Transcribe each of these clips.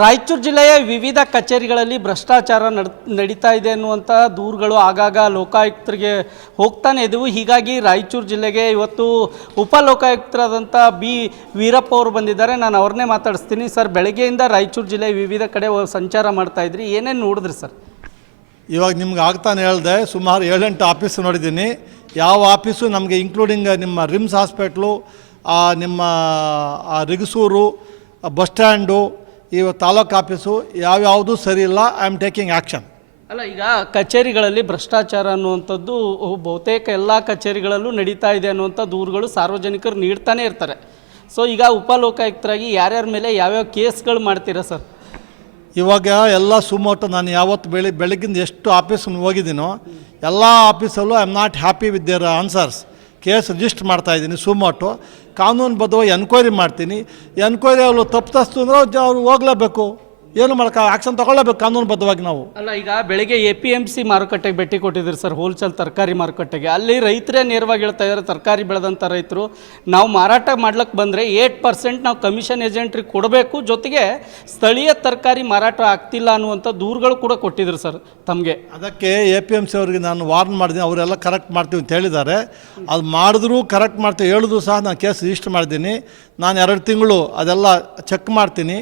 ರಾಯಚೂರು ಜಿಲ್ಲೆಯ ವಿವಿಧ ಕಚೇರಿಗಳಲ್ಲಿ ಭ್ರಷ್ಟಾಚಾರ ನಡೀತಾ ಇದೆ ಅನ್ನುವಂಥ ದೂರುಗಳು ಆಗಾಗ ಲೋಕಾಯುಕ್ತರಿಗೆ ಹೋಗ್ತಾನೆ ಇದ್ದವು. ಹೀಗಾಗಿ ರಾಯಚೂರು ಜಿಲ್ಲೆಗೆ ಇವತ್ತು ಉಪಲೋಕಾಯುಕ್ತರಾದಂಥ ಬಿ ವೀರಪ್ಪ ಅವರು ಬಂದಿದ್ದಾರೆ. ನಾನು ಅವ್ರನ್ನೇ ಮಾತಾಡಿಸ್ತೀನಿ. ಸರ್, ಬೆಳಗ್ಗೆಯಿಂದ ರಾಯಚೂರು ಜಿಲ್ಲೆಯ ವಿವಿಧ ಕಡೆ ಸಂಚಾರ ಮಾಡ್ತಾ ಇದ್ರಿ, ಏನೇನು ನೋಡಿದ್ರಿ ಸರ್? ಇವಾಗ ನಿಮ್ಗೆ ಆಗ್ತಾನೆ ಹೇಳಿದೆ, ಸುಮಾರು 7-8 ಆಫೀಸು ನೋಡಿದ್ದೀನಿ. ಯಾವ ಆಫೀಸು ನಮಗೆ ಇನ್ಕ್ಲೂಡಿಂಗ್ ನಿಮ್ಮ ರಿಮ್ಸ್ ಹಾಸ್ಪಿಟ್ಲು, ನಿಮ್ಮ ರಿಗಸೂರು ಬಸ್ ಸ್ಟ್ಯಾಂಡು, ಈ ತಾಲೂಕು ಆಫೀಸು ಯಾವ್ಯಾವುದು ಸರಿ ಇಲ್ಲ. I am taking action. ಅಲ್ಲ, ಈಗ ಕಚೇರಿಗಳಲ್ಲಿ ಭ್ರಷ್ಟಾಚಾರ ಅನ್ನುವಂಥದ್ದು ಬಹುತೇಕ ಎಲ್ಲ ಕಚೇರಿಗಳಲ್ಲೂ ನಡೀತಾ ಇದೆ ಅನ್ನುವಂಥ ದೂರುಗಳು ಸಾರ್ವಜನಿಕರು ನೀಡ್ತಾನೆ ಇರ್ತಾರೆ. ಸೊ ಈಗ ಉಪಲೋಕಾಯುಕ್ತರಾಗಿ ಯಾರ್ಯಾರ ಮೇಲೆ ಯಾವ್ಯಾವ ಕೇಸ್ಗಳು ಮಾಡ್ತೀರಾ ಸರ್? ಇವಾಗ ಎಲ್ಲ ಸುಮೋಟು ನಾನು ಯಾವತ್ತು ಬೆಳಗ್ಗಿಂದ ಎಷ್ಟು ಆಫೀಸ್ಗೆ ಹೋಗಿದ್ದೀನೋ ಎಲ್ಲ ಆಫೀಸಲ್ಲೂ I am not happy with their answers. Case register ಮಾಡ್ತಾಯಿದ್ದೀನಿ ಸುಮೋಟು. ಕಾನೂನುಬದ್ಧವಾಗಿ ಎನ್ಕ್ವೈರಿ ಮಾಡ್ತೀನಿ. ಎನ್ಕ್ವೈರಿ ಅವರು ತಪ್ಪಿಸ್ತು ಅಂದರೆ ಅವ್ರು ಹೋಗಲೇಬೇಕು, ಏನು ಮಾಡೋಕ್ಕೆ ಆ್ಯಕ್ಷನ್ ತೊಗೊಳ್ಳೇಬೇಕು ಕಾನೂನುಬದ್ಧವಾಗಿ ನಾವು. ಅಲ್ಲ, ಈಗ ಬೆಳಿಗ್ಗೆ APMC ಮಾರುಕಟ್ಟೆಗೆ ಭೇಟಿ ಕೊಟ್ಟಿದ್ದೀರಿ ಸರ್, ಹೋಲ್ಸೇಲ್ ತರಕಾರಿ ಮಾರುಕಟ್ಟೆಗೆ. ಅಲ್ಲಿ ರೈತರೇ ನೇರವಾಗಿ ಹೇಳ್ತಾ ಇದ್ದಾರೆ, ತರಕಾರಿ ಬೆಳೆದಂಥ ರೈತರು, ನಾವು ಮಾರಾಟ ಮಾಡ್ಲಿಕ್ಕೆ ಬಂದರೆ 8% ನಾವು ಕಮಿಷನ್ ಏಜೆಂಟ್ರಿಗೆ ಕೊಡಬೇಕು, ಜೊತೆಗೆ ಸ್ಥಳೀಯ ತರಕಾರಿ ಮಾರಾಟ ಆಗ್ತಿಲ್ಲ ಅನ್ನುವಂಥ ದೂರುಗಳು ಕೂಡ ಕೊಟ್ಟಿದ್ರು ಸರ್ ತಮಗೆ. ಅದಕ್ಕೆ APMC ಅವರಿಗೆ ನಾನು ವಾರ್ನ್ ಮಾಡಿದ್ದೀನಿ, ಅವರೆಲ್ಲ ಕರೆಕ್ಟ್ ಮಾಡ್ತೀವಿ ಅಂತ ಹೇಳಿದ್ದಾರೆ. ಅದು ಮಾಡಿದ್ರು ಕರೆಕ್ಟ್ ಮಾಡ್ತೀವಿ ಹೇಳಿದ್ರು ಸಹ ನಾನು ಕೇಸ್ ರಿಜಿಸ್ಟರ್ ಮಾಡಿದ್ದೀನಿ. ನಾನು 2 ತಿಂಗಳು ಅದೆಲ್ಲ ಚೆಕ್ ಮಾಡ್ತೀನಿ.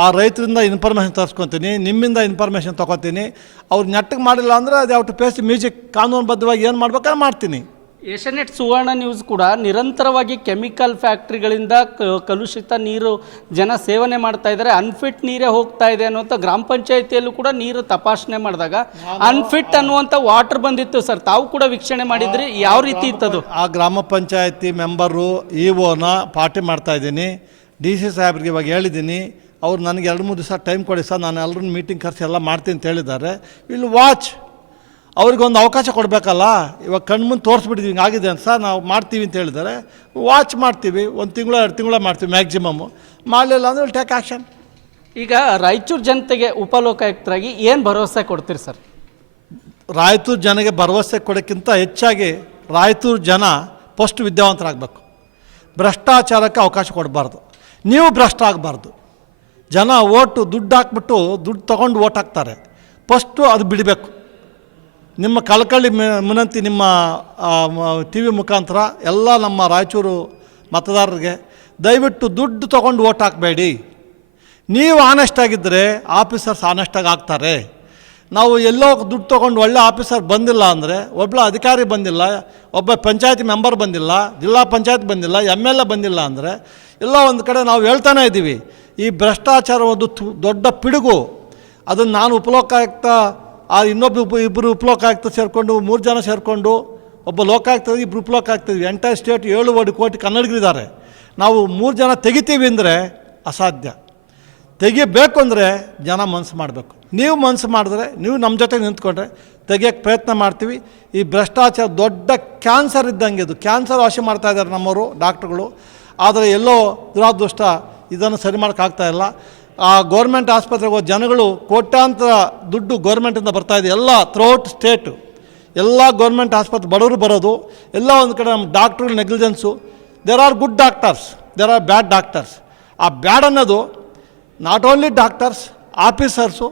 ಆ ರೈತರಿಂದ ಇನ್ಫಾರ್ಮೇಷನ್ ತರಿಸ್ಕೊತೀನಿ, ನಿಮ್ಮಿಂದ ಇನ್ಫಾರ್ಮೇಷನ್ ತೊಗೊತೀನಿ. ಅವ್ರು ನೆಟ್ಟಿಗೆ ಮಾಡಿಲ್ಲ ಅಂದರೆ ಅದು ಯಾವ ಪೇಸ್ ಮ್ಯೂಸಿಕ್ ಕಾನೂನುಬದ್ಧವಾಗಿ ಏನು ಮಾಡ್ಬೇಕಾದ್ರೆ ಮಾಡ್ತೀನಿ. ಏಷ್ಯಾನೆಟ್ ಸುವರ್ಣ ನ್ಯೂಸ್ ಕೂಡ ನಿರಂತರವಾಗಿ ಕೆಮಿಕಲ್ ಫ್ಯಾಕ್ಟ್ರಿಗಳಿಂದ ಕಲುಷಿತ ನೀರು ಜನ ಸೇವನೆ ಮಾಡ್ತಾ ಇದ್ದಾರೆ, ಅನ್ಫಿಟ್ ನೀರೇ ಹೋಗ್ತಾ ಇದೆ ಅನ್ನುವಂಥ ಗ್ರಾಮ ಪಂಚಾಯಿತಿಯಲ್ಲೂ ಕೂಡ ನೀರು ತಪಾಸಣೆ ಮಾಡಿದಾಗ ಅನ್ಫಿಟ್ ಅನ್ನುವಂಥ ವಾಟರ್ ಬಂದಿತ್ತು ಸರ್. ತಾವು ಕೂಡ ವೀಕ್ಷಣೆ ಮಾಡಿದ್ರಿ, ಯಾವ ರೀತಿ ಇತ್ತದು? ಆ ಗ್ರಾಮ ಪಂಚಾಯಿತಿ ಮೆಂಬರು EOನ ಪಾರ್ಟಿ ಮಾಡ್ತಾಯಿದ್ದೀನಿ. DC ಸಾಹೇಬ್ರಿಗೆ ಇವಾಗ ಹೇಳಿದ್ದೀನಿ. ಅವ್ರು ನನಗೆ 2-3 ದಿವಸ ಟೈಮ್ ಕೊಡಿ ಸರ್, ನಾನು ಎಲ್ಲರೂ ಮೀಟಿಂಗ್ ಕರೆಸಿ ಎಲ್ಲ ಮಾಡ್ತೀನಿ ಅಂತ ಹೇಳಿದ್ದಾರೆ. Will watch. ಅವ್ರಿಗೊಂದು ಅವಕಾಶ ಕೊಡಬೇಕಲ್ಲ. ಇವಾಗ ಕಣ್ಮುಂದೆ ತೋರಿಸ್ಬಿಟ್ಟಿದ್ದೀವಿ ಹಿಂಗಾಗಿದೆ ಅಂತ ಸರ್, ನಾವು ಮಾಡ್ತೀವಿ ಅಂತ ಹೇಳಿದ್ದಾರೆ. ವಾಚ್ ಮಾಡ್ತೀವಿ, 1 ತಿಂಗಳು 2 ತಿಂಗಳು ಮಾಡ್ತೀವಿ ಮ್ಯಾಕ್ಸಿಮಮ್ಮು. ಮಾಡಲಿಲ್ಲ ಅಂದರೆ ವಿಲ್ ಟೇಕ್ ಆ್ಯಕ್ಷನ್. ಈಗ ರಾಯಚೂರು ಜನತೆಗೆ ಉಪಲೋಕಾಯುಕ್ತರಾಗಿ ಏನು ಭರವಸೆ ಕೊಡ್ತೀರಿ ಸರ್? ರಾಯಚೂರು ಜನಗೆ ಭರವಸೆ ಕೊಡೋಕ್ಕಿಂತ ಹೆಚ್ಚಾಗಿ ರಾಯಚೂರು ಜನ ಫಸ್ಟ್ ವಿದ್ಯಾವಂತರಾಗಬೇಕು. ಭ್ರಷ್ಟಾಚಾರಕ್ಕೆ ಅವಕಾಶ ಕೊಡಬಾರ್ದು. ನೀವು ಭ್ರಷ್ಟ ಆಗಬಾರ್ದು. ಜನ ದುಡ್ಡು ಹಾಕ್ಬಿಟ್ಟು ದುಡ್ಡು ತೊಗೊಂಡು ಓಟ್ ಹಾಕ್ತಾರೆ. ಫಸ್ಟು ಅದು ಬಿಡಬೇಕು. ನಿಮ್ಮ ಕಳಕಳಿ ವಿನಂತಿ ನಿಮ್ಮ TV ಮುಖಾಂತರ ಎಲ್ಲ ನಮ್ಮ ರಾಯಚೂರು ಮತದಾರರಿಗೆ, ದಯವಿಟ್ಟು ದುಡ್ಡು ತೊಗೊಂಡು ಓಟ್ ಹಾಕಬೇಡಿ. ನೀವು ಆನೆಸ್ಟಾಗಿದ್ದರೆ ಆಫೀಸರ್ಸ್ ಆನೆಸ್ಟಾಗಿ ಆಗ್ತಾರೆ. ನಾವು ಎಲ್ಲೋ ದುಡ್ಡು ತೊಗೊಂಡು ಒಳ್ಳೆ ಆಫೀಸರ್ ಬಂದಿಲ್ಲ ಅಂದರೆ, ಒಬ್ಬ ಅಧಿಕಾರಿ ಬಂದಿಲ್ಲ, ಒಬ್ಬ ಪಂಚಾಯತಿ ಮೆಂಬರ್ ಬಂದಿಲ್ಲ, ಜಿಲ್ಲಾ ಪಂಚಾಯತ್ ಬಂದಿಲ್ಲ, MLA ಬಂದಿಲ್ಲ ಅಂದರೆ ಎಲ್ಲ ಒಂದು ಕಡೆ ನಾವು ಹೇಳ್ತಾನೆ ಇದ್ದೀವಿ. ಈ ಭ್ರಷ್ಟಾಚಾರ ಒಂದು ದೊಡ್ಡ ಪಿಡುಗು. ಅದನ್ನು ನಾನು ಉಪಲೋಕಾಯುಕ್ತ, ಇಬ್ಬರು ಉಪಲೋಕಾಯುಕ್ತ ಸೇರಿಕೊಂಡು 3 ಜನ ಸೇರಿಕೊಂಡು, ಒಬ್ಬ ಲೋಕಾಯುಕ್ತ, 2 ಉಪಲೋಕಾಯುಕ್ತ, ಎಂಟೈರ್ ಸ್ಟೇಟ್ 7 ಕೋಟಿ ಕನ್ನಡಿಗರಿದ್ದಾರೆ. ನಾವು 3 ಜನ ತೆಗಿತೀವಿ ಅಂದರೆ ಅಸಾಧ್ಯ. ತೆಗಿಬೇಕು ಅಂದರೆ ಜನ ಮನಸ್ಸು ಮಾಡಬೇಕು. ನೀವು ಮನಸ್ಸು ಮಾಡಿದ್ರೆ, ನೀವು ನಮ್ಮ ಜೊತೆ ನಿಂತ್ಕೊಂಡ್ರೆ ತೆಗಿಯೋಕ್ಕೆ ಪ್ರಯತ್ನ ಮಾಡ್ತೀವಿ. ಈ ಭ್ರಷ್ಟಾಚಾರ ದೊಡ್ಡ ಕ್ಯಾನ್ಸರ್ ಇದ್ದಂಗೆ, ಇದು ಕ್ಯಾನ್ಸರ್ ವಾಸಿ ಮಾಡ್ತಾಯಿದ್ದಾರೆ ನಮ್ಮವರು ಡಾಕ್ಟ್ರುಗಳು. ಆದರೆ ಎಲ್ಲೋ ದುರಾದೃಷ್ಟ ಇದನ್ನು ಸರಿ ಮಾಡೋಕ್ಕಾಗ್ತಾಯಿಲ್ಲ. ಆ ಗೌರ್ಮೆಂಟ್ ಆಸ್ಪತ್ರೆಗೆ ಹೋದ ಜನಗಳು ಕೋಟ್ಯಾಂತರ ದುಡ್ಡು ಗೌರ್ಮೆಂಟಿಂದ ಬರ್ತಾಯಿದೆ. ಎಲ್ಲ ಥ್ರೂಔಟ್ ಸ್ಟೇಟು ಎಲ್ಲ ಗೌರ್ಮೆಂಟ್ ಆಸ್ಪತ್ರೆ ಬಡವರು ಬರೋದು. ಎಲ್ಲ ಒಂದು ಕಡೆ ನಮ್ಮ ಡಾಕ್ಟ್ರುಗಳ negligence. There are good doctors, there are bad doctors. ಆ ಬ್ಯಾಡ್ ಅನ್ನೋದು ನಾಟ್ ಓನ್ಲಿ ಡಾಕ್ಟರ್ಸ್, ಆಫೀಸರ್ಸು,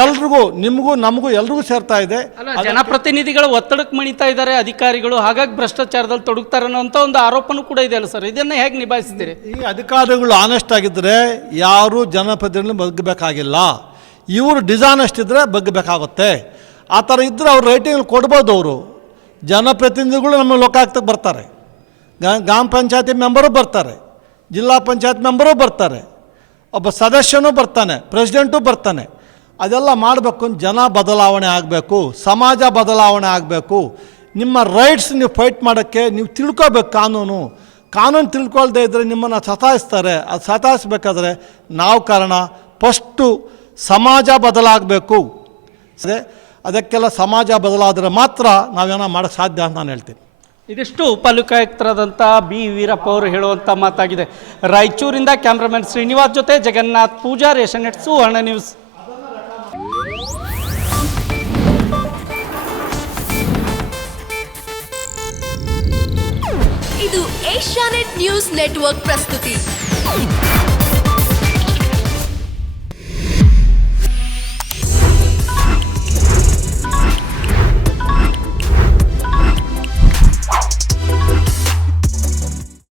ಎಲ್ರಿಗೂ, ನಿಮಗೂ ನಮಗೂ ಎಲ್ರಿಗೂ ಸೇರ್ತಾ ಇದೆ. ಜನಪ್ರತಿನಿಧಿಗಳು ಒತ್ತಡಕ್ಕೆ ಮಣಿತಾ ಇದ್ದಾರೆ ಅಧಿಕಾರಿಗಳು, ಹಾಗಾಗಿ ಭ್ರಷ್ಟಾಚಾರದಲ್ಲಿ ತೊಡಗ್ತಾರೆ ಅನ್ನೋಂಥ ಒಂದು ಆರೋಪನೂ ಕೂಡ ಇದೆ ಅಲ್ಲ ಸರ್? ಇದನ್ನು ಹೇಗೆ ನಿಭಾಯಿಸ್ತೀರಿ? ಈ ಅಧಿಕಾರಿಗಳು ಆನೆಸ್ಟ್ ಆಗಿದ್ದರೆ ಯಾರೂ ಜನಪ್ರತಿನಿಧಿಗಳು ಬಗ್ಗಬೇಕಾಗಿಲ್ಲ. ಇವರು ಡಿಸಾನೆಸ್ಟ್ ಇದ್ದರೆ ಬಗ್ಗಬೇಕಾಗುತ್ತೆ. ಆ ಥರ ಇದ್ದರೆ ಅವ್ರು ರೈಟಿಂಗ್ ಕೊಡ್ಬೋದು. ಅವರು ಜನಪ್ರತಿನಿಧಿಗಳು ನಮ್ಮ ಲೋಕಾಯುಕ್ತಕ್ಕೆ ಬರ್ತಾರೆ, ಗ್ರಾಮ ಪಂಚಾಯತಿ ಮೆಂಬರು ಬರ್ತಾರೆ, ಜಿಲ್ಲಾ ಪಂಚಾಯತ್ ಮೆಂಬರು ಬರ್ತಾರೆ, ಒಬ್ಬ ಸದಸ್ಯನೂ ಬರ್ತಾನೆ, ಪ್ರೆಸಿಡೆಂಟು ಬರ್ತಾನೆ. ಅದೆಲ್ಲ ಮಾಡಬೇಕು. ಜನ ಬದಲಾವಣೆ ಆಗಬೇಕು, ಸಮಾಜ ಬದಲಾವಣೆ ಆಗಬೇಕು. ನಿಮ್ಮ ರೈಟ್ಸ್ ನೀವು ಫೈಟ್ ಮಾಡೋಕ್ಕೆ ನೀವು ತಿಳ್ಕೋಬೇಕು. ಕಾನೂನು ತಿಳ್ಕೊಳ್ದೇ ಇದ್ದರೆ ನಿಮ್ಮನ್ನು ಸತಾಯಿಸ್ತಾರೆ. ಅದು ಸತಾಯಿಸ್ಬೇಕಾದ್ರೆ ನಾವು ಕಾರಣ. ಫಸ್ಟು ಸಮಾಜ ಬದಲಾಗಬೇಕು. ಅದಕ್ಕೆಲ್ಲ ಸಮಾಜ ಬದಲಾದರೆ ಮಾತ್ರ ನಾವೇನೋ ಮಾಡೋಕ್ಕೆ ಸಾಧ್ಯ ಅಂತ ನಾನು ಹೇಳ್ತೀನಿ. ಇದಿಷ್ಟು ಉಪಲೋಕಾಯುಕ್ತರಾದಂಥ ಬಿ ವೀರಪ್ಪ ಅವರು ಹೇಳುವಂಥ ಮಾತಾಗಿದೆ. ರಾಯಚೂರಿಂದ ಕ್ಯಾಮ್ರಾಮನ್ ಶ್ರೀನಿವಾಸ್ ಜೊತೆ ಜಗನ್ನಾಥ್ ಪೂಜಾರ್, ಏಷ್ಯಾನೆಟ್ ಸುವರ್ಣ ನ್ಯೂಸ್. ಇದು ಏಷ್ಯಾನೆಟ್ ನ್ಯೂಸ್ ನೆಟ್ವರ್ಕ್ ಪ್ರಸ್ತುತಿ.